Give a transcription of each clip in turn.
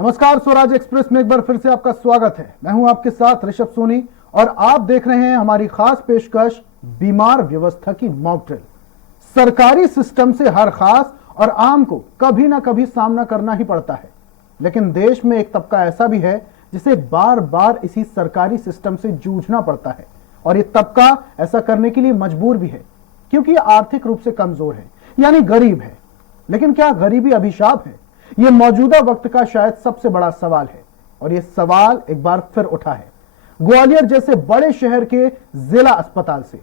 नमस्कार, स्वराज एक्सप्रेस में एक बार फिर से आपका स्वागत है। मैं हूं आपके साथ ऋषभ सोनी और आप देख रहे हैं हमारी खास पेशकश बीमार व्यवस्था की मॉक ड्रिल। सरकारी सिस्टम से हर खास और आम को कभी ना कभी सामना करना ही पड़ता है, लेकिन देश में एक तबका ऐसा भी है जिसे बार बार इसी सरकारी सिस्टम से जूझना पड़ता है और ये तबका ऐसा करने के लिए मजबूर भी है क्योंकि आर्थिक रूप से कमजोर है, यानी गरीब है। लेकिन क्या गरीबी अभिशाप है? यह मौजूदा वक्त का शायद सबसे बड़ा सवाल है और यह सवाल एक बार फिर उठा है ग्वालियर जैसे बड़े शहर के जिला अस्पताल से,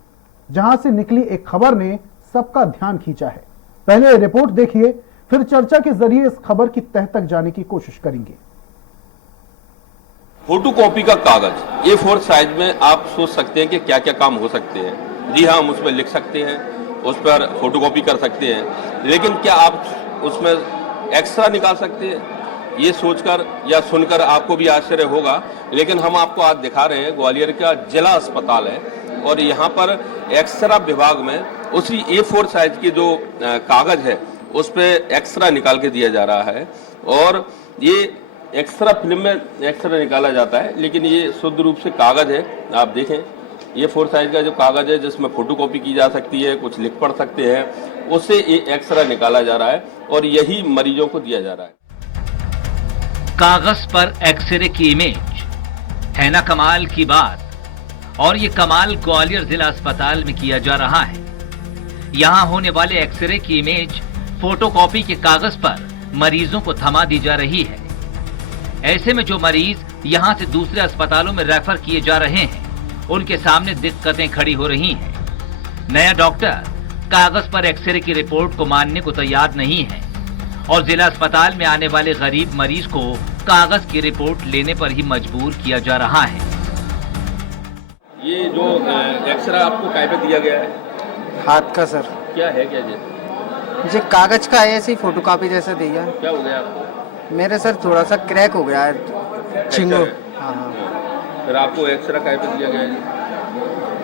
जहां से निकली एक खबर ने सबका ध्यान खींचा है। पहले रिपोर्ट देखिए, फिर चर्चा के जरिए इस खबर की तह तक जाने की कोशिश करेंगे। फोटोकॉपी का कागज A4 साइज में आप सोच सकते हैं कि क्या क्या काम हो सकते हैं। जी हाँ, हम उसमें लिख सकते हैं, उस पर फोटोकॉपी कर सकते हैं, लेकिन क्या आप उसमें एक्स्ट्रा निकाल सकते हैं? ये सोचकर या सुनकर आपको भी आश्चर्य होगा, लेकिन हम आपको आज दिखा रहे हैं ग्वालियर का जिला अस्पताल है और यहाँ पर एक्स्ट्रा विभाग में उसी A4 साइज की जो कागज है उस पर एक्स्ट्रा निकाल के दिया जा रहा है और ये एक्स्ट्रा फिल्म में एक्स्ट्रा निकाला जाता है, लेकिन ये शुद्ध रूप से कागज है। आप देखें, A4 साइज का जो कागज है जिसमें फोटोकॉपी की जा सकती है, कुछ लिख पढ़ सकते हैं, उससे ये एक्स्ट्रा निकाला जा रहा है और यही मरीजों को दिया जा रहा है। कागज पर एक्सरे की इमेज है ना कमाल की बात, और ये कमाल ग्वालियर जिला अस्पताल में किया जा रहा है। यहां होने वाले एक्सरे की इमेज फोटोकॉपी के कागज पर मरीजों को थमा दी जा रही है। ऐसे में जो मरीज यहां से दूसरे अस्पतालों में रेफर किए जा रहे हैं, उनके सामने दिक्कतें खड़ी हो रही हैं। नया डॉक्टर कागज पर एक्सरे की रिपोर्ट को मानने को तैयार नहीं है और जिला अस्पताल में आने वाले गरीब मरीज को कागज की रिपोर्ट लेने पर ही मजबूर किया जा रहा है। ये जो एक्सरा आपको काय पे दिया गया है? हाथ का सर। क्या है, क्या मुझे कागज का है, ऐसे ही फोटोकॉपी जैसा दिया। क्या हो गया आपको? मेरे सर थोड़ा सा क्रैक हो गया है, छिंगो। हाँ। फिर आपको एक्सरा काय पे दिया गया है?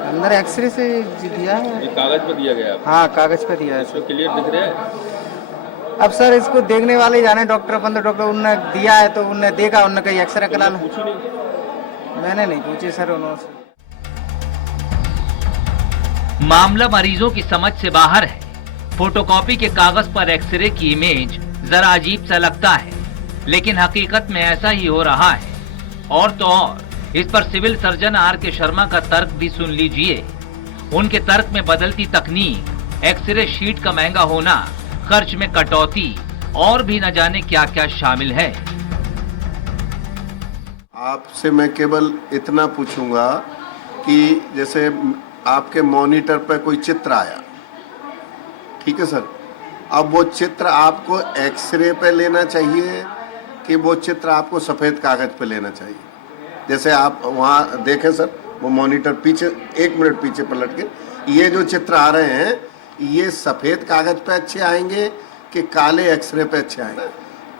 अंदर एक्सरे से दिया है। ये कागज पे दिया गया है? हाँ, कागज पे दिया है। इसमें क्लियर दिख रहा है? अब सर इसको देखने वाले जाने, डॉक्टर 15 डॉक्टर उन्होंने दिया है तो उन्होंने देखा, उन्होंने कहीं एक्सरे करा लो। पूछी नहीं? मैंने नहीं पूछे सर उन्होंने। मामला मरीजों की समझ से बाहर है। फोटोकॉपी के कागज पर एक्सरे की इमेज जरा अजीब सा लगता है, लेकिन हकीकत में ऐसा ही हो रहा है। और तो और इस पर सिविल सर्जन R.K. शर्मा का तर्क भी सुन लीजिए। उनके तर्क में बदलती तकनीक, एक्सरे शीट का महंगा होना, खर्च में कटौती और भी न जाने क्या क्या शामिल है। आपसे मैं केवल इतना पूछूंगा कि जैसे आपके मॉनिटर पर कोई चित्र आया, ठीक है सर, अब वो चित्र आपको एक्सरे पे लेना चाहिए कि वो चित्र आपको सफ़ेद कागज पे लेना चाहिए? जैसे आप वहाँ देखें सर, वो मॉनिटर पीछे 1 मिनट पीछे पलट के, ये जो चित्र आ रहे हैं ये सफ़ेद कागज पे अच्छे आएंगे कि काले एक्सरे पे अच्छे आएंगे?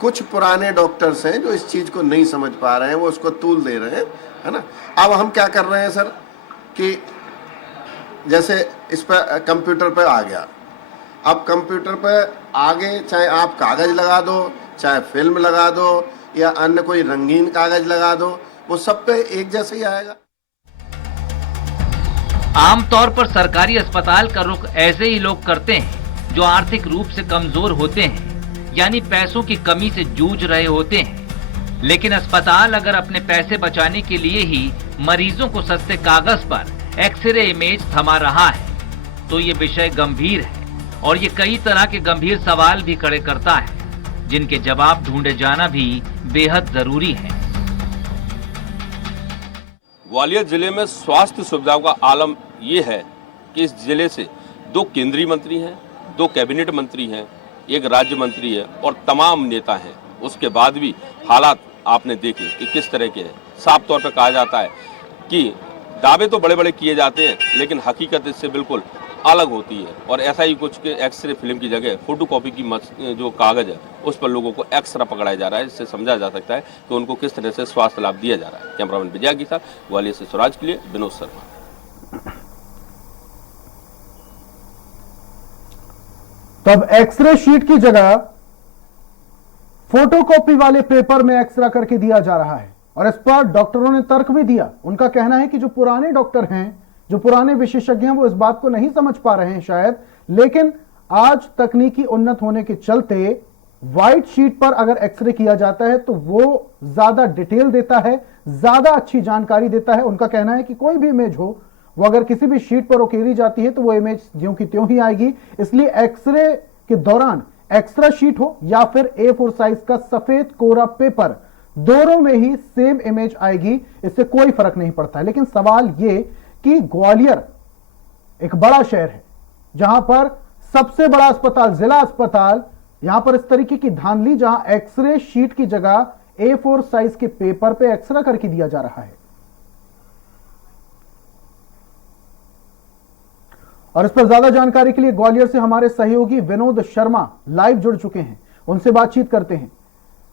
कुछ पुराने डॉक्टर्स हैं जो इस चीज़ को नहीं समझ पा रहे हैं, वो उसको तूल दे रहे हैं, है ना। अब हम क्या कर रहे हैं सर कि जैसे इस पर कंप्यूटर पे आ गया, अब कंप्यूटर पे आगे चाहे आप कागज़ लगा दो, चाहे फिल्म लगा दो या अन्य कोई रंगीन कागज़ लगा दो, वो सब पे एक जैसे ही आएगा। आमतौर पर सरकारी अस्पताल का रुख ऐसे ही लोग करते हैं जो आर्थिक रूप से कमजोर होते हैं, यानी पैसों की कमी से जूझ रहे होते हैं। लेकिन अस्पताल अगर अपने पैसे बचाने के लिए ही मरीजों को सस्ते कागज पर एक्सरे इमेज थमा रहा है तो ये विषय गंभीर है और ये कई तरह के गंभीर सवाल भी खड़े करता है, जिनके जवाब ढूंढे जाना भी बेहद जरूरी है। ग्वालियर जिले में स्वास्थ्य सुविधाओं का आलम ये है कि इस जिले से 2 केंद्रीय मंत्री हैं, 2 कैबिनेट मंत्री हैं, 1 राज्य मंत्री है और तमाम नेता हैं। उसके बाद भी हालात आपने देखे कि किस तरह के हैं। साफ तौर पर कहा जाता है कि दावे तो बड़े बड़े किए जाते हैं, लेकिन हकीकत इससे बिल्कुल अलग होती है। और ऐसा ही कुछ के एक्सरे फिल्म की जगह फोटोकॉपी की जो कागज है उस पर लोगों को एक्स्ट्रा पकड़ाया जा रहा है। इससे समझा जा सकता है कि उनको किस तरह से स्वास्थ्य लाभ दिया जा रहा है। कैमरामैन विजय के साथ ग्वालियर से स्वराज के लिए विनोद शर्मा। तो अब एक्सरे शीट की जगह फोटोकॉपी वाले पेपर में एक्सरा करके दिया जा रहा है। और इस पर डॉक्टरों ने तर्क भी दिया। उनका कहना है कि जो पुराने डॉक्टर हैं, जो पुराने विशेषज्ञ हैं, वो इस बात को नहीं समझ पा रहे हैं शायद, लेकिन आज तकनीकी उन्नत होने के चलते व्हाइट शीट पर अगर एक्सरे किया जाता है तो वो ज्यादा डिटेल देता है, ज्यादा अच्छी जानकारी देता है। उनका कहना है कि कोई भी इमेज हो, वो अगर किसी भी शीट पर उकेरी जाती है तो वो इमेज ज्यों की त्यों ही आएगी। इसलिए एक्सरे के दौरान एक्स्ट्रा शीट हो या फिर A4 साइज का सफेद कोरा पेपर, दोनों में ही सेम इमेज आएगी, इससे कोई फर्क नहीं पड़ता है। लेकिन सवाल यह कि ग्वालियर एक बड़ा शहर है जहां पर सबसे बड़ा अस्पताल, जिला अस्पताल, यहां पर इस तरीके की धांधली, जहां एक्सरे शीट की जगह A4 साइज के पेपर पे एक्सरा करके दिया जा रहा है। और इस पर ज्यादा जानकारी के लिए ग्वालियर से हमारे सहयोगी विनोद शर्मा लाइव जुड़ चुके हैं, उनसे बातचीत करते हैं।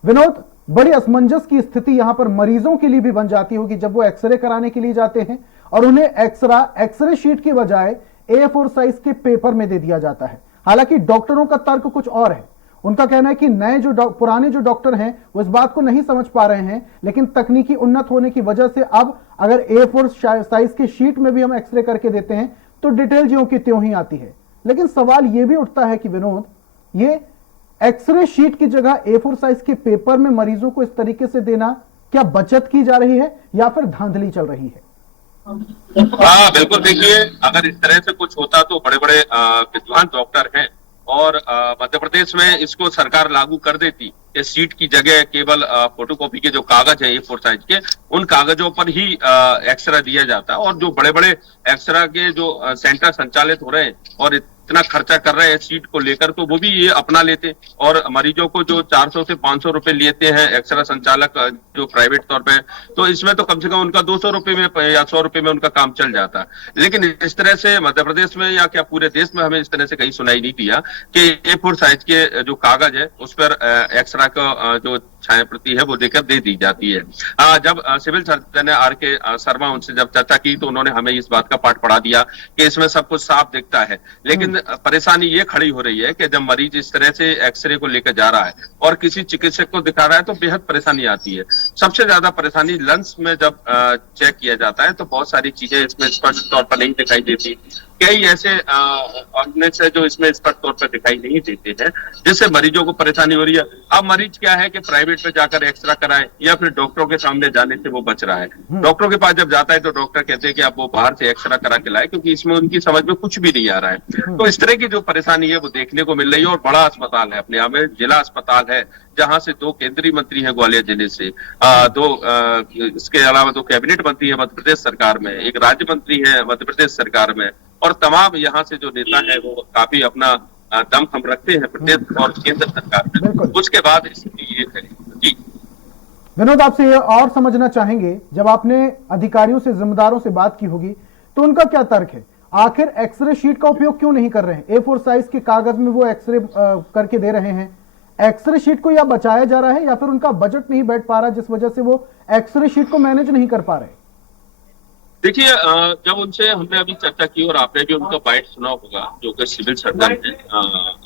विनोद, बड़ी असमंजस की स्थिति यहां पर मरीजों के लिए भी बन जाती होगी जब वो एक्सरे कराने के लिए जाते हैं और उन्हें एक्सरे शीट की बजाय A4 साइज के पेपर में दे दिया जाता है। हालांकि डॉक्टरों का तर्क कुछ और है। उनका कहना है कि पुराने जो डॉक्टर हैं वो इस बात को नहीं समझ पा रहे हैं, लेकिन तकनीकी उन्नत होने की वजह से अब अगर A4 साइज की शीट में भी हम एक्सरे करके देते हैं तो डिटेल ज्यों की त्यों ही आती है। लेकिन सवाल यह भी उठता है कि विनोद, ये एक्सरे शीट की जगह A4 साइज के पेपर में मरीजों को इस तरीके से देना, क्या बचत की जा रही है या फिर धांधली चल रही है? हाँ बिल्कुल, देखिए अगर इस तरह से कुछ होता तो बड़े बड़े विद्वान डॉक्टर हैं और मध्य प्रदेश में इसको सरकार लागू कर देती। इस सीट की जगह केवल फोटोकॉपी के जो कागज है A4 साइज के, उन कागजों पर ही एक्सरा दिया जाता है। और जो बड़े बड़े एक्सरा के जो सेंटर संचालित हो रहे हैं और इतना खर्चा कर रहे हैं सीट को लेकर, तो वो भी ये अपना लेते और मरीजों को जो 400 से 500 रुपए लेते हैं एक्सरा संचालक जो प्राइवेट तौर पे, तो इसमें तो कम से कम उनका 200 रुपए में या 100 रुपए में उनका काम चल जाता है। लेकिन इस तरह से मध्य प्रदेश में या क्या पूरे देश में हमें इस तरह से कहीं सुनाई नहीं दिया कि A4 साइज के जो कागज है उस पर एक्सरा का जो छाया प्रति है वो देकर दे दी जाती है। जब सिविल सर्जन ने R.K. शर्मा, उनसे जब चर्चा की तो उन्होंने हमें इस बात का पाठ पढ़ा दिया कि इसमें सब कुछ साफ दिखता है। लेकिन परेशानी ये खड़ी हो रही है कि जब मरीज इस तरह से एक्सरे को लेकर जा रहा है और किसी चिकित्सक को दिखा रहा है तो बेहद परेशानी आती है। सबसे ज्यादा परेशानी लंग्स में जब चेक किया जाता है तो बहुत सारी चीजें इसमें स्पष्ट तौर पर नहीं दिखाई देती। कई ऐसे ऑर्गेन्स है जो इसमें स्पष्ट तौर पर दिखाई नहीं देते हैं, जिससे मरीजों को परेशानी हो रही है। अब मरीज क्या है कि प्राइवेट में जाकर एक्सरा कराए या फिर डॉक्टरों के सामने जाने से वो बच रहा है। डॉक्टरों के पास जब जाता है तो डॉक्टर कहते हैं कि आप वो बाहर से एक्सरा करा के लाए, क्योंकि इसमें उनकी समझ में कुछ भी नहीं आ रहा है। तो इस तरह की जो परेशानी है वो देखने को मिल रही है। और बड़ा अस्पताल है, अपने यहाँ में जिला अस्पताल है, जहां से 2 केंद्रीय मंत्री हैं ग्वालियर जिले से, इसके अलावा 2 कैबिनेट मंत्री है मध्य प्रदेश सरकार में, एक राज्य मंत्री है मध्य प्रदेश सरकार में, और तमाम यहाँ से जो नेता है वो काफी अपना दम हम रखते हैं प्रदेश और केंद्र सरकार में। उसके बाद ये जी विनोद, आपसे ये और समझना चाहेंगे, जब आपने अधिकारियों से, जिम्मेदारों से बात की होगी तो उनका क्या तर्क है? आखिर एक्सरे शीट का उपयोग क्यों नहीं कर रहे हैं? A4 साइज के कागज में वो एक्सरे करके दे रहे हैं। एक्सरे शीट को या बचाया जा रहा है या फिर उनका बजट नहीं बैठ पा रहा जिस वजह से वो एक्सरे शीट को मैनेज नहीं कर पा रहे? देखिए, जब उनसे हमने अभी चर्चा की और आपने भी उनका बाइट सुना होगा, जो कि सिविल सर्जन है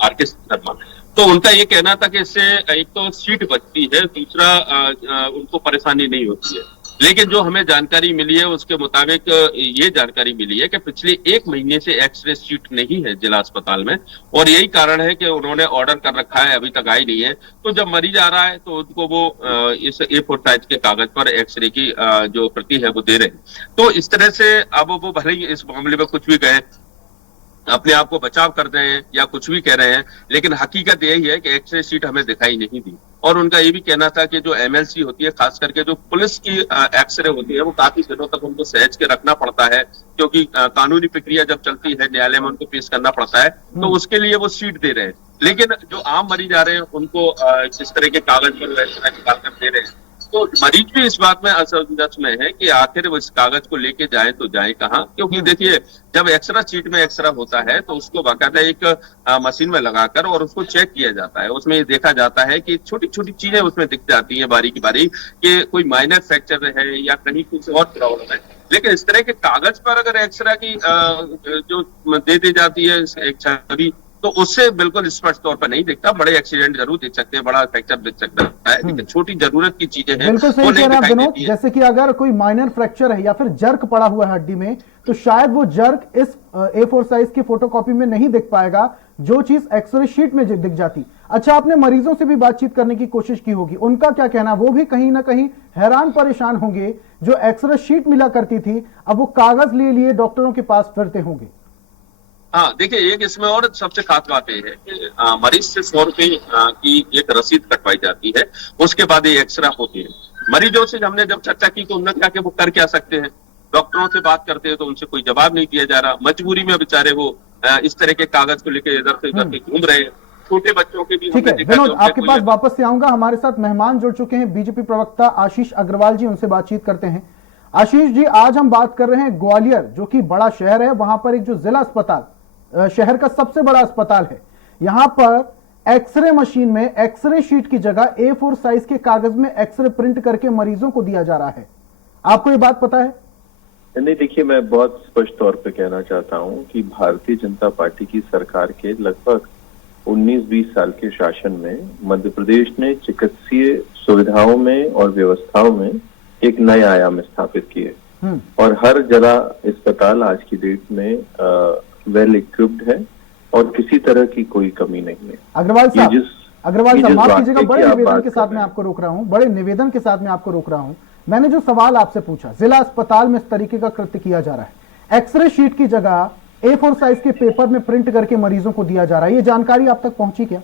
R.K. शर्मा, तो उनका ये कहना था कि इससे एक तो सीट बचती है, दूसरा उनको परेशानी नहीं होती है। लेकिन जो हमें जानकारी मिली है उसके मुताबिक ये जानकारी मिली है कि पिछले 1 महीने से एक्सरे शीट नहीं है जिला अस्पताल में, और यही कारण है कि उन्होंने ऑर्डर कर रखा है, अभी तक आई नहीं है। तो जब मरीज आ रहा है तो उनको वो इस A4 साइज के कागज पर एक्सरे की जो प्रति है वो दे रहे हैं। तो इस तरह से अब वो भले ही इस मामले में कुछ भी कहे, अपने आप को बचाव कर रहे हैं या कुछ भी कह रहे हैं, लेकिन हकीकत यही है कि एक्सरे शीट हमें दिखाई नहीं दी। और उनका ये भी कहना था कि जो MLC होती है, खास करके जो पुलिस की एक्सरे होती है, वो काफी दिनों तक उनको सहज के रखना पड़ता है, क्योंकि कानूनी प्रक्रिया जब चलती है न्यायालय में उनको पेश करना पड़ता है, तो उसके लिए वो शीट दे रहे हैं। लेकिन जो आम मरीज आ रहे हैं उनको जिस तरह के कागज पर एक्सरा निकाल कर दे रहे हैं, तो मरीज भी इस बात में असमंजस में है कि आखिर वो इस कागज को लेके जाए तो जाए कहाँ। क्योंकि देखिए, जब एक्सरा शीट में एक्सरा होता है तो उसको बाकायदा एक मशीन में लगाकर और उसको चेक किया जाता है। उसमें ये देखा जाता है कि छोटी छोटी चीजें उसमें दिख जाती हैं बारी की बारी, कि कोई माइनर फ्रैक्चर है या कहीं कुछ और प्रॉब्लम है। लेकिन इस तरह के कागज पर अगर एक्सरा की जो दे दी जाती है एक छवि, तो उससे बिल्कुल स्पष्ट तौर पर नहीं दिखता। बड़े एक्सीडेंट जरूर दिख सकते हैं, बड़ा फ्रैक्चर दिख सकता है, लेकिन छोटी जरूरत की चीजें हैं बिल्कुल सही वो कह नहीं रहे हैं आप दिखाई विनोद। देती है। जैसे कि अगर कोई माइनर फ्रैक्चर है या फिर जर्क पड़ा हुआ है हड्डी में, तो शायद वो जर्क इस A4 साइज की फोटोकॉपी में नहीं दिख पाएगा, जो चीज एक्सरे शीट में दिख जाती। अच्छा, आपने मरीजों से भी बातचीत करने की कोशिश की होगी, उनका क्या कहना? वो भी कहीं ना कहीं हैरान परेशान होंगे। जो एक्सरे शीट मिला करती थी, अब वो कागज लिए लिए डॉक्टरों के पास फिरते होंगे। हाँ, देखिए, एक इसमें और सबसे खास बात यह है कि मरीज से 100 रुपए की एक रसीद कटवाई जाती है, उसके बाद ये एक्सरा होती है। मरीजों से हमने जब चर्चा की तो उन्होंने कहा कि वो कर क्या सकते हैं, डॉक्टरों से बात करते हैं तो उनसे कोई जवाब नहीं दिया जा रहा। मजबूरी में बेचारे वो इस तरह के कागज को लेकर इधर से उधर घूम रहे हैं। छोटे बच्चों के भी ठीक है हमने देखा विनोद, आपके पास वापस से आऊंगा। हमारे साथ मेहमान जुड़ चुके हैं, बीजेपी प्रवक्ता आशीष अग्रवाल जी, उनसे बातचीत करते हैं। आशीष जी, आज हम बात कर रहे हैं ग्वालियर, जो कि बड़ा शहर है, वहां पर एक जो जिला अस्पताल, शहर का सबसे बड़ा अस्पताल है, यहां पर एक्सरे मशीन में एक्सरे शीट की जगह A4 साइज के कागज में एक्सरे प्रिंट करके मरीजों को दिया जा रहा है। आपको ये बात पता है? नहीं, देखिए, मैं बहुत स्पष्ट तौर पे कहना चाहता हूं कि भारतीय जनता पार्टी की सरकार के लगभग 19-20 साल के शासन में मध्य प्रदेश ने चिकित्सीय सुविधाओं में और व्यवस्थाओं में एक नए आयाम स्थापित किए और हर जिला अस्पताल आज की डेट में वेल इक्विप्ड है और किसी तरह की कोई कमी नहीं है। अग्रवाल साहब, माफ कीजिएगा, बड़े निवेदन के साथ में मैं आपको रोक रहा हूं, बड़े निवेदन के साथ मैं आपको रोक रहा हूं। मैंने जो सवाल आपसे पूछा, जिला अस्पताल में इस तरीके का कृत्य किया जा रहा है, एक्सरे शीट की जगह A4 साइज के पेपर में प्रिंट करके मरीजों को दिया जा रहा है, ये जानकारी आप तक पहुंची क्या?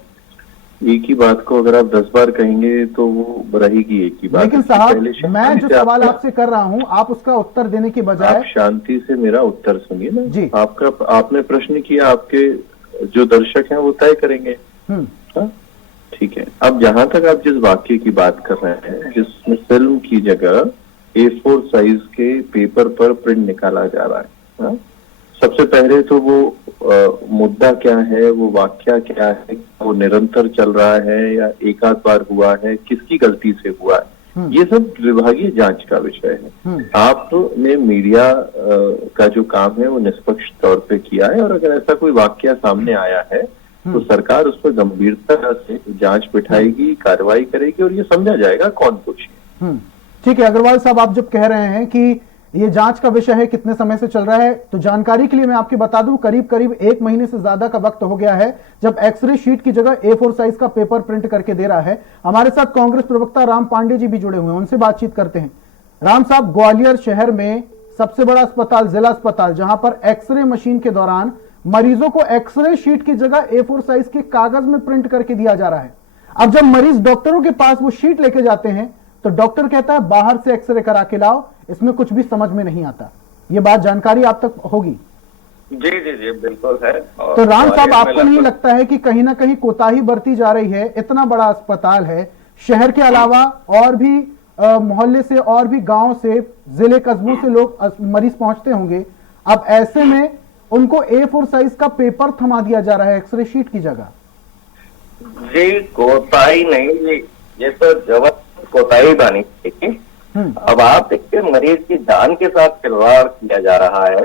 एक ही बात को अगर आप 10 बार कहेंगे तो वो रहेगी एक ही बात। लेकिन साहब, मैं जो सवाल आपसे कर रहा हूं, आप उसका उत्तर देने के बजाय आप शांति से मेरा उत्तर सुनिए ना जी। आपने प्रश्न किया, आपके जो दर्शक हैं वो तय करेंगे। ठीक है, अब जहां तक आप जिस वाक्य की बात कर रहे हैं, जिसमें फिल्म की जगह A4 साइज के पेपर पर प्रिंट निकाला जा रहा है, हा? सबसे पहले तो वो मुद्दा क्या है, वो वाक्य क्या है, वो निरंतर चल रहा है या एक आध बार हुआ है, किसकी गलती से हुआ है, ये सब विभागीय जांच का विषय है। आपने मीडिया का जो काम है वो निष्पक्ष तौर पे किया है और अगर ऐसा कोई वाक्य सामने आया है तो सरकार उस पर गंभीरता से जांच बिठाएगी, कार्रवाई करेगी और ये समझा जाएगा कौन दोषी है। ठीक है अग्रवाल साहब, आप जब कह रहे हैं कि ये जांच का विषय है, कितने समय से चल रहा है, तो जानकारी के लिए मैं आपको बता दूं, करीब करीब 1 महीने से ज्यादा का वक्त हो गया है जब एक्सरे शीट की जगह A4 साइज का पेपर प्रिंट करके दे रहा है। हमारे साथ कांग्रेस प्रवक्ता राम पांडे जी भी जुड़े हुए हैं, उनसे बातचीत करते हैं। राम साहब, ग्वालियर शहर में सबसे बड़ा अस्पताल, जिला अस्पताल, जहां पर एक्सरे मशीन के दौरान मरीजों को एक्सरे शीट की जगह A4 साइज के कागज में प्रिंट करके दिया जा रहा है। अब जब मरीज डॉक्टरों के पास वो शीट लेके जाते हैं तो डॉक्टर कहता है बाहर से एक्सरे करा के लाओ, इसमें कुछ भी समझ में नहीं आता। ये बात जानकारी आप तक होगी? जी जी जी, बिल्कुल है। तो राम साहब, आपको नहीं लगता है कि कहीं ना कहीं कोताही बरती जा रही है? इतना बड़ा अस्पताल है, शहर के अलावा और भी मोहल्ले से और भी गांव से, जिले कस्बों से लोग मरीज पहुंचते होंगे। अब ऐसे में उनको A4 साइज का पेपर थमा दिया जा रहा है एक्सरे शीट की जगह। जी, कोताही नहीं जी, ये तो जबरदस्त कोताही बानी देखिए। अब आप देखिए, मरीज की जान के साथ खिलवाड़ किया जा रहा है।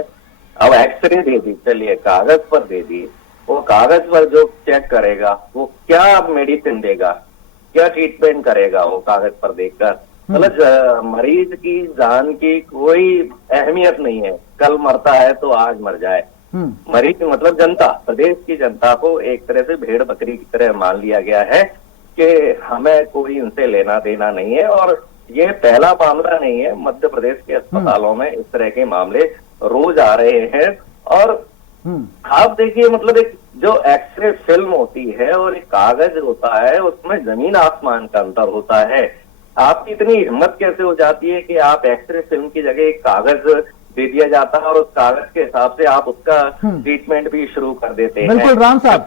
अब एक्सरे दे दी, चलिए कागज पर दे दी, वो कागज पर जो चेक करेगा वो क्या मेडिसिन देगा, क्या ट्रीटमेंट करेगा वो कागज पर देखकर? मतलब मरीज की जान की कोई अहमियत नहीं है, कल मरता है तो आज मर जाए। मरीज मतलब जनता, प्रदेश की जनता को एक तरह से भेड़ बकरी की तरह मान लिया गया है कि हमें कोई इनसे लेना देना नहीं है। और ये पहला मामला नहीं है, मध्य प्रदेश के अस्पतालों में इस तरह के मामले रोज आ रहे हैं। और आप देखिए, मतलब एक जो एक्सरे फिल्म होती है और एक कागज होता है, उसमें जमीन आसमान का अंतर होता है। आपकी इतनी हिम्मत कैसे हो जाती है कि आप एक्सरे फिल्म की जगह एक कागज दे दिया जाता है और उस कागज के हिसाब से आप उसका ट्रीटमेंट भी शुरू कर देते हैं? बिल्कुल राम साहब,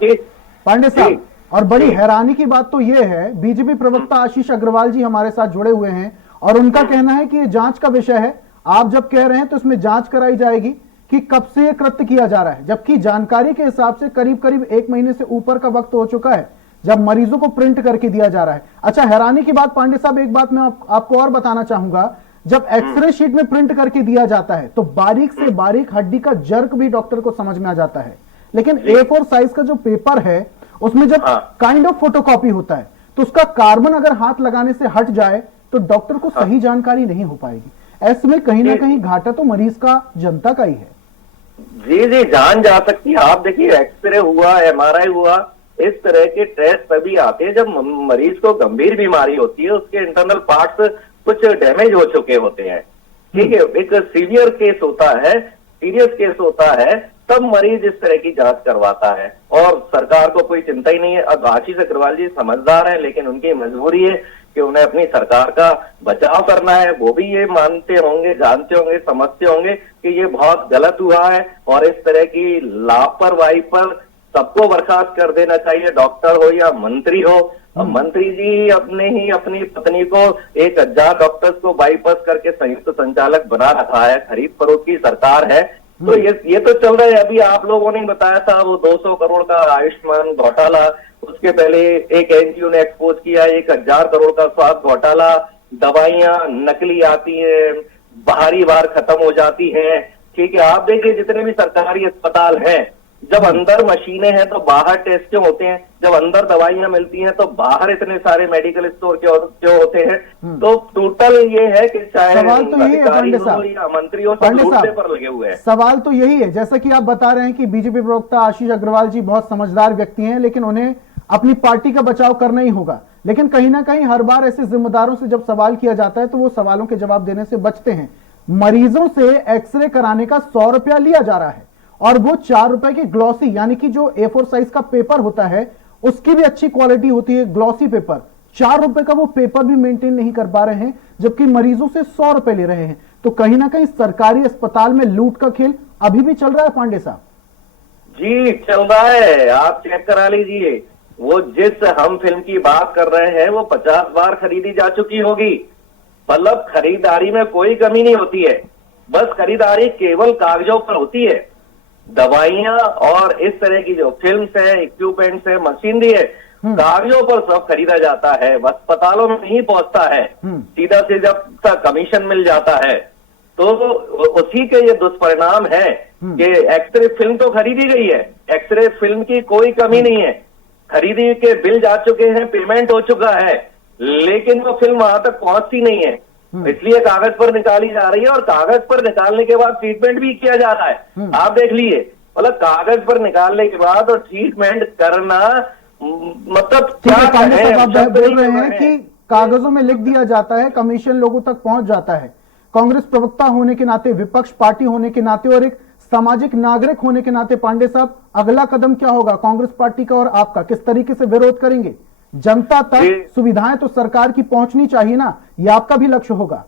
पांडे साहब, और बड़ी हैरानी की बात तो यह है, बीजेपी प्रवक्ता आशीष अग्रवाल जी हमारे साथ जुड़े हुए हैं और उनका कहना है कि ये जांच का विषय है। आप जब कह रहे हैं तो इसमें जांच कराई जाएगी कि कब से यह कृत्य किया जा रहा है, जबकि जानकारी के हिसाब से करीब करीब 1 महीने से ऊपर का वक्त हो चुका है जब मरीजों को प्रिंट करके दिया जा रहा है। अच्छा, हैरानी की बात पांडे साहब, एक बात मैं आपको और बताना चाहूंगा, जब एक्सरे शीट में प्रिंट करके दिया जाता है तो बारीक से बारीक हड्डी का जर्क भी डॉक्टर को समझ में आ जाता है, लेकिन A4 साइज का जो पेपर है उसमें जब काइंड ऑफ फोटोकॉपी होता है तो उसका कार्बन अगर हाथ लगाने से हट जाए तो डॉक्टर को सही जानकारी नहीं हो पाएगी। ऐसे में कहीं ना कहीं घाटा तो मरीज का, जनता का ही है। जी जी, जान जा सकती है। आप देखिए, एक्सरे हुआ, MRI हुआ, इस तरह के टेस्ट तभी आते हैं जब मरीज को गंभीर बीमारी होती है, उसके इंटरनल पार्ट्स कुछ डैमेज हो चुके होते हैं। ठीक है, एक सीवियर केस होता है, सीरियस केस होता है, तब मरीज इस तरह की जांच करवाता है और सरकार को कोई चिंता ही नहीं है। अब आशीष अग्रवाल जी समझदार हैं, लेकिन उनकी मजबूरी है कि उन्हें अपनी सरकार का बचाव करना है। वो भी ये मानते होंगे, जानते होंगे, समझते होंगे कि ये बहुत गलत हुआ है और इस तरह की लापरवाही पर सबको बर्खास्त कर देना चाहिए, डॉक्टर हो या मंत्री हो। अब मंत्री जी अपनी पत्नी को 1000 डॉक्टर्स को बाईपास करके संयुक्त संचालक बना रखा है, खरीद फरोख्त की सरकार है। तो ये तो चल रहा है। अभी आप लोगों ने बताया था वो 200 करोड़ का आयुष्मान घोटाला, उसके पहले एक NGO ने एक्सपोज किया 1000 करोड़ का स्वास्थ्य घोटाला, दवाइयां नकली आती हैं, बाहरी बार खत्म हो जाती हैं। ठीक है, आप देखिए जितने भी सरकारी अस्पताल हैं, जब अंदर मशीनें हैं तो बाहर टेस्ट क्यों होते हैं, जब अंदर दवाइयां मिलती हैं तो बाहर इतने सारे मेडिकल स्टोर क्यों होते हैं। तो टोटल ये है कि चाहे सवाल तो यही है पांडे साहब, या मंत्री हो, सब लूटने पर लगे हुए हैं। सवाल तो यही है, जैसा कि आप बता रहे हैं कि बीजेपी प्रवक्ता आशीष अग्रवाल जी बहुत समझदार व्यक्ति हैं, लेकिन उन्हें अपनी पार्टी का बचाव करना ही होगा। लेकिन कहीं ना कहीं हर बार ऐसे जिम्मेदारों से जब सवाल किया जाता है तो वो सवालों के जवाब देने से बचते हैं। मरीजों से एक्सरे कराने का 100 रुपया लिया जा रहा है और वो 4 रुपए की ग्लॉसी, यानी कि जो A4 साइज का पेपर होता है उसकी भी अच्छी क्वालिटी होती है, ग्लॉसी पेपर, 4 रुपए का वो पेपर भी मेंटेन नहीं कर पा रहे हैं, जबकि मरीजों से 100 रुपए ले रहे हैं। तो कहीं ना कहीं सरकारी अस्पताल में लूट का खेल अभी भी चल रहा है पांडे साहब। जी चल रहा है, आप चेक करा लीजिए। वो जिस हम फिल्म की बात कर रहे हैं वो 50 बार खरीदी जा चुकी होगी। मतलब खरीदारी में कोई कमी नहीं होती है, बस खरीदारी केवल कागजों पर होती है। दवाइयां और इस तरह की जो फिल्म्स है, इक्विपमेंट्स है, मशीनरी है, कागजों पर सब खरीदा जाता है, अस्पतालों में नहीं पहुंचता है। सीधा से जब तक कमीशन मिल जाता है तो उसी के ये दुष्परिणाम है कि एक्सरे फिल्म तो खरीदी गई है, एक्सरे फिल्म की कोई कमी नहीं है, खरीदी के बिल जा चुके हैं, पेमेंट हो चुका है, लेकिन वो फिल्म वहां तक पहुंचती नहीं है, इसलिए कागज पर निकाली जा रही है और कागज पर निकालने के बाद ट्रीटमेंट भी किया जा रहा है। आप देख लीजिए, मतलब कागज पर निकालने के बाद और ट्रीटमेंट करना, मतलब क्या है। आप बोल रहे हैं कि कागजों में लिख दिया जाता है, कमीशन लोगों तक पहुंच जाता है। कांग्रेस प्रवक्ता होने के नाते, विपक्ष पार्टी होने के नाते और एक सामाजिक नागरिक होने के नाते पांडे साहब, अगला कदम क्या होगा कांग्रेस पार्टी का और आपका? किस तरीके से विरोध करेंगे? जनता तक सुविधाएं तो सरकार की पहुंचनी चाहिए ना, ये आपका भी लक्ष्य होगा।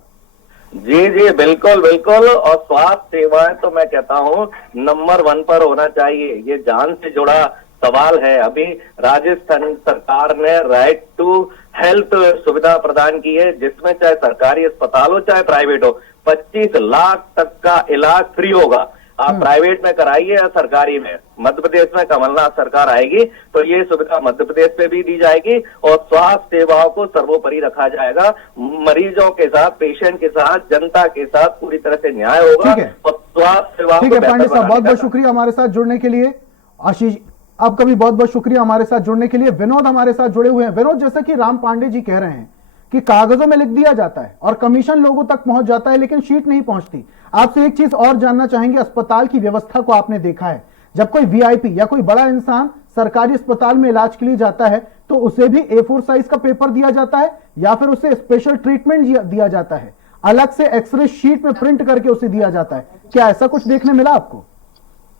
जी जी बिल्कुल बिल्कुल। और स्वास्थ्य सेवाएं तो मैं कहता हूं नंबर 1 पर होना चाहिए। ये जान से जुड़ा सवाल है। अभी राजस्थान सरकार ने राइट टू हेल्थ सुविधा प्रदान की है, जिसमें चाहे सरकारी अस्पताल हो चाहे प्राइवेट हो, 25 लाख तक का इलाज फ्री होगा। आप प्राइवेट में कराइए या सरकारी में। मध्य प्रदेश में कमलनाथ सरकार आएगी तो ये सुविधा मध्य प्रदेश पे भी दी जाएगी और स्वास्थ्य सेवाओं को सर्वोपरि रखा जाएगा। मरीजों के साथ, पेशेंट के साथ, जनता के साथ पूरी तरह से न्याय होगा और स्वास्थ्य सेवाओं को। पांडे साहब बहुत बहुत शुक्रिया हमारे साथ जुड़ने के लिए। आशीष आपका भी बहुत बहुत शुक्रिया हमारे साथ जुड़ने के लिए। विनोद हमारे साथ जुड़े हुए हैं। विनोद, जैसा कि राम पांडे जी कह रहे हैं कि कागजों में लिख दिया जाता है और कमीशन लोगों तक पहुंच जाता है, लेकिन शीट नहीं पहुंचती। आपसे एक चीज और जानना चाहेंगे, अस्पताल की व्यवस्था को आपने देखा है, जब कोई वीआईपी या कोई बड़ा इंसान सरकारी अस्पताल में इलाज के लिए जाता है तो उसे भी A4 साइज का पेपर दिया जाता है या फिर उसे स्पेशल ट्रीटमेंट दिया जाता है, अलग से एक्सरे शीट में प्रिंट करके उसे दिया जाता है? क्या ऐसा कुछ देखने मिला आपको?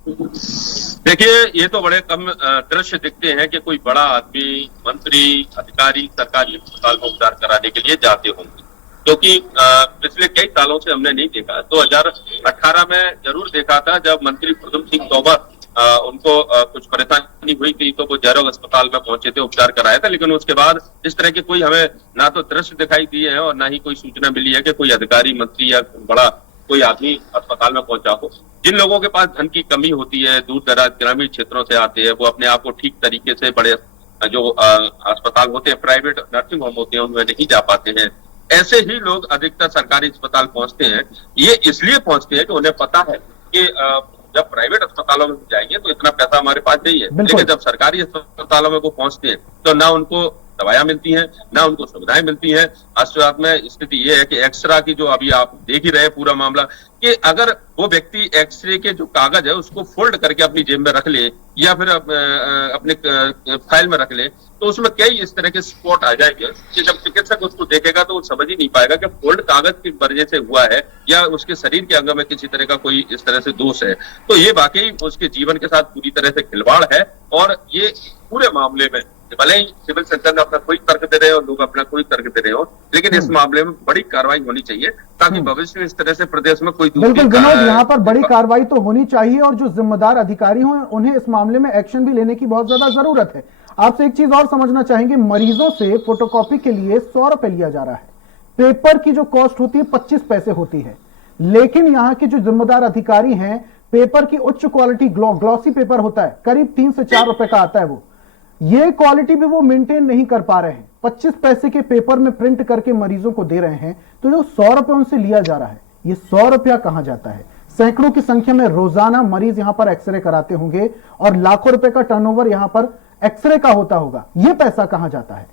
देखिए, ये तो बड़े कम दृश्य दिखते हैं कि कोई बड़ा आदमी, मंत्री, अधिकारी सरकारी अस्पताल में उपचार कराने के लिए जाते होंगे, क्योंकि पिछले कई सालों से हमने नहीं देखा। 2018 में जरूर देखा था जब मंत्री प्रद्युम्न सिंह तोमर उनको कुछ परेशानी हुई थी तो वो जयरोग अस्पताल में पहुंचे थे, उपचार कराया था, लेकिन उसके बाद इस तरह के कोई हमें ना तो दृश्य दिखाई दिए हैं और ना ही कोई सूचना मिली है कि कोई अधिकारी, मंत्री या बड़ा कोई आदमी अस्पताल में पहुंचा हो। जिन लोगों के पास धन की कमी होती है, दूर दराज ग्रामीण क्षेत्रों से आते हैं, वो अपने आप को ठीक तरीके से बड़े जो अस्पताल होते हैं, प्राइवेट नर्सिंग होम होते हैं, उनमें नहीं जा पाते हैं। ऐसे ही लोग अधिकतर सरकारी अस्पताल पहुंचते हैं। ये इसलिए पहुंचते हैं कि उन्हें पता है कि जब प्राइवेट अस्पतालों में जाएंगे तो इतना पैसा हमारे पास नहीं है, लेकिन जब सरकारी अस्पतालों में वो पहुंचते हैं तो ना उनको दवाइयां मिलती हैं, ना उनको सुविधाएं मिलती हैं। अस्पताल में स्थिति ये है कि एक्सरा की जो अभी आप देख ही रहे पूरा मामला, कि अगर वो व्यक्ति एक्सरे के जो कागज है उसको फोल्ड करके अपनी जेब में रख ले या फिर अपने फाइल में रख ले, तो उसमें कई इस तरह के स्पॉट आ जाएंगे कि जब चिकित्सक उसको देखेगा तो वो समझ ही नहीं पाएगा कि फोल्ड कागज की वजह से हुआ है या उसके शरीर के अंग में किसी तरह का कोई इस तरह से दोष है। तो ये वाकई उसके जीवन के साथ पूरी तरह से खिलवाड़ है। और ये पूरे मामले में भले ही सिविल सर्जन अपना कोई तर्क दे रहे हो, लोग अपना कोई तर्क दे रहे हो, लेकिन इस मामले में बड़ी कार्रवाई होनी चाहिए ताकि भविष्य में इस तरह से प्रदेश में कोई बिल्कुल विनोद, यहाँ पर बड़ी कार्रवाई तो होनी चाहिए और जो जिम्मेदार अधिकारी हों उन्हें इस मामले में एक्शन भी लेने की बहुत ज्यादा जरूरत है। आपसे एक चीज और समझना चाहेंगे, मरीजों से फोटोकॉपी के लिए 100 रुपए लिया जा रहा है, पेपर की जो कॉस्ट होती है 25 पैसे होती है, लेकिन यहाँ के जो जिम्मेदार अधिकारी हैं पेपर की उच्च क्वालिटी ग्लॉसी पेपर होता है, करीब 3 से 4 रुपए का आता है, वो ये क्वालिटी भी वो मेंटेन नहीं कर पा रहे हैं। 25 पैसे के पेपर में प्रिंट करके मरीजों को दे रहे हैं, तो जो 100 रुपए उनसे लिया जा रहा है, ये 100 रुपया कहां जाता है? सैकड़ों की संख्या में रोजाना मरीज यहां पर एक्सरे कराते होंगे और लाखों रुपए का टर्नओवर यहां पर एक्सरे का होता होगा, ये पैसा कहां जाता है?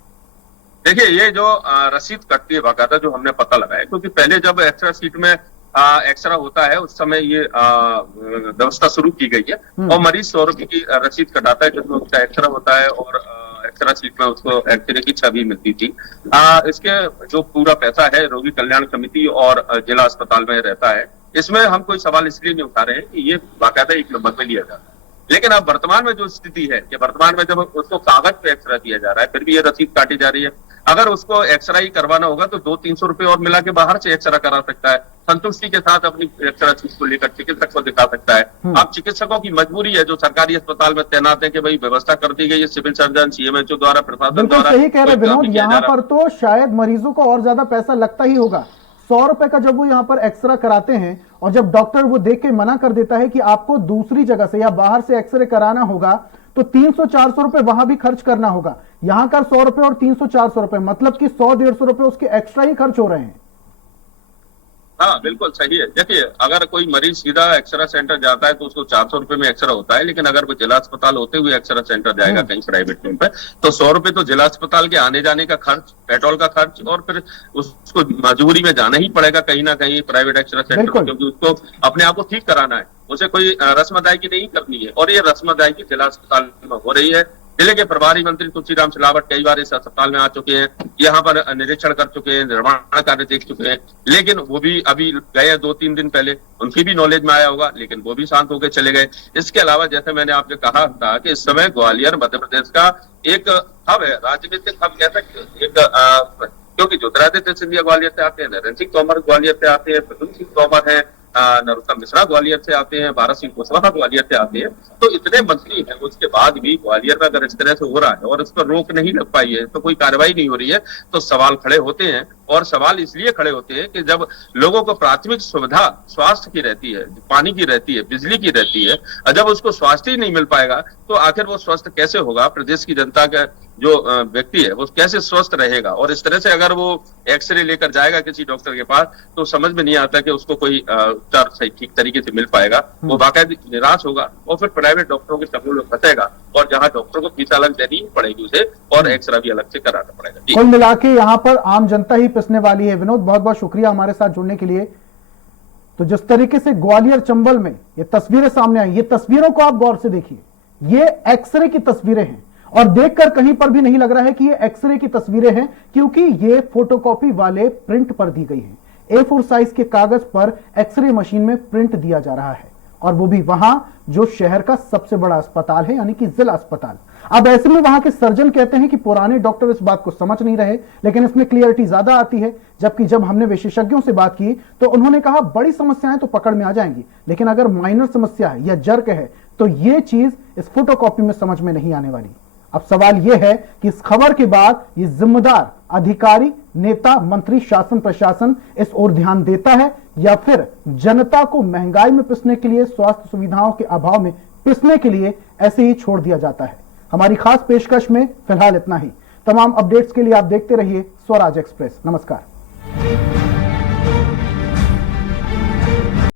देखिए, ये जो रसीद कटती है बाकायदा, जो हमने पता लगाया, क्योंकि पहले जब एक्सरा सीट में एक्सरा होता है उस समय ये व्यवस्था शुरू की गई है और मरीज 100 रुपए की रसीद कटाता है जिसमें उसका एक्सरा होता है और एक्सरा सीट में उसको एक्सरे की छवि मिलती थी। इसके जो पूरा पैसा है रोगी कल्याण समिति और जिला अस्पताल में रहता है। इसमें हम कोई सवाल इसलिए नहीं उठा रहे हैं कि ये बाकायदा एक नंबर पे लिया जाता है, लेकिन अब वर्तमान में जो स्थिति है कि वर्तमान में जब उसको कागज पे एक्सरा दिया जा रहा है फिर भी ये रसीद काटी जा रही है। अगर उसको एक्सरा ही करवाना होगा तो 200-300 रुपए और मिला के बाहर से एक्सरा करा सकता है, संतुष्टि के साथ अपनी एक्सरा चीज को लेकर चिकित्सक को दिखा सकता है। अब चिकित्सकों की मजबूरी है जो सरकारी अस्पताल में तैनात है कि भाई व्यवस्था कर दी गई है सिविल सर्जन, सीएमएचओ द्वारा, प्रशासन द्वारा। सही कह रहे विनोद, यहाँ पर तो शायद मरीजों को और ज्यादा पैसा लगता ही होगा। 100 रुपए का जब वो यहाँ पर एक्सरा कराते हैं और जब डॉक्टर वो देख के मना कर देता है कि आपको दूसरी जगह से या बाहर से एक्सरे कराना होगा, तो 300-400 रुपए वहां भी खर्च करना होगा। यहां का 100 रुपए और 300-400 रुपए, मतलब कि 100-150 रुपए उसके एक्स्ट्रा ही खर्च हो रहे हैं। हाँ, बिल्कुल सही है। देखिए, अगर कोई मरीज सीधा एक्सरा सेंटर जाता है तो उसको 400 रुपए में एक्सरा होता है, लेकिन अगर वो जिला अस्पताल होते हुए एक्सरा सेंटर जाएगा कहीं प्राइवेट में पे, तो 100 रुपए तो जिला अस्पताल के आने जाने का खर्च, पेट्रोल का खर्च, और फिर उसको मजबूरी में जाना ही पड़ेगा कहीं ना कहीं प्राइवेट एक्सरा सेंटर, क्योंकि उसको अपने आप को ठीक कराना है, उसे कोई रस्म अदायगी नहीं करनी है। और ये रस्म अदायगी जिला अस्पताल में हो रही है। जिले के प्रभारी मंत्री तुलसीराम सिलावट कई बार इस अस्पताल में आ चुके हैं, यहाँ पर निरीक्षण कर चुके हैं, निर्माण कार्य देख चुके हैं, लेकिन वो भी अभी गए 2-3 दिन पहले, उनकी भी नॉलेज में आया होगा, लेकिन वो भी शांत होकर चले गए। इसके अलावा जैसे मैंने आपसे कहा था कि इस समय ग्वालियर मध्य प्रदेश का एक हब है, राजनीतिक हब कह सकते हैं, क्योंकि ज्योतिरादित्य सिंधिया ग्वालियर से आते हैं, नरेंद्र सिंह तोमर ग्वालियर से आते हैं, प्रद्युम्न सिंह तोमर है, नरोत्तम मिश्रा ग्वालियर से आते हैं, भारत सिंह कुशवाहा ग्वालियर से आते हैं। तो इतने मंत्री हैं, उसके बाद भी ग्वालियर में अगर इस तरह से हो रहा है और इस पर रोक नहीं लग पाई है, तो कोई कार्रवाई नहीं हो रही है, तो सवाल खड़े होते हैं। और सवाल इसलिए खड़े होते हैं कि जब लोगों को प्राथमिक सुविधा स्वास्थ्य की रहती है, पानी की रहती है, बिजली की रहती है, और जब उसको स्वास्थ्य ही नहीं मिल पाएगा तो आखिर वो स्वस्थ कैसे होगा? प्रदेश की जनता का जो व्यक्ति है वो कैसे स्वस्थ रहेगा? और इस तरह से अगर वो एक्सरे लेकर जाएगा किसी डॉक्टर के पास तो समझ में नहीं आता कि उसको कोई उपचार सही ठीक तरीके से मिल पाएगा। वो बाकायदा निराश होगा और फिर प्राइवेट डॉक्टरों के चक्कर में फंसेगा, और जहां डॉक्टरों को फीस अलग देनी पड़ेगी उसे, और एक्सरा भी अलग से कराना पड़ेगा। कुल मिला के यहाँ पर आम जनता ही पिसने वाली है। विनोद, बहुत बहुत शुक्रिया हमारे साथ जुड़ने के लिए। तो जिस तरीके से ग्वालियर चंबल में ये तस्वीरें सामने आई, ये तस्वीरों को आप गौर से देखिए, ये एक्सरे की तस्वीरें हैं और देखकर कहीं पर भी नहीं लग रहा है कि ये एक्सरे की तस्वीरें हैं, क्योंकि ये फोटोकॉपी वाले प्रिंट पर दी गई हैं। A4 साइज के कागज पर एक्सरे मशीन में प्रिंट दिया जा रहा है, और वो भी वहां जो शहर का सबसे बड़ा अस्पताल है, यानी कि जिला अस्पताल। अब ऐसे में वहां के सर्जन कहते हैं कि पुराने डॉक्टर इस बात को समझ नहीं रहे, लेकिन इसमें क्लियरिटी ज्यादा आती है। जबकि जब हमने विशेषज्ञों से बात की तो उन्होंने कहा बड़ी समस्याएं तो पकड़ में आ जाएंगी, लेकिन अगर माइनर समस्या है या जर्क है तो ये चीज इस फोटोकॉपी में समझ में नहीं आने वाली। अब सवाल यह है कि इस खबर के बाद ये जिम्मेदार अधिकारी, नेता, मंत्री, शासन प्रशासन इस ओर ध्यान देता है या फिर जनता को महंगाई में पिसने के लिए, स्वास्थ्य सुविधाओं के अभाव में पिसने के लिए ऐसे ही छोड़ दिया जाता है। हमारी खास पेशकश में फिलहाल इतना ही। तमाम अपडेट्स के लिए आप देखते रहिए स्वराज एक्सप्रेस। नमस्कार।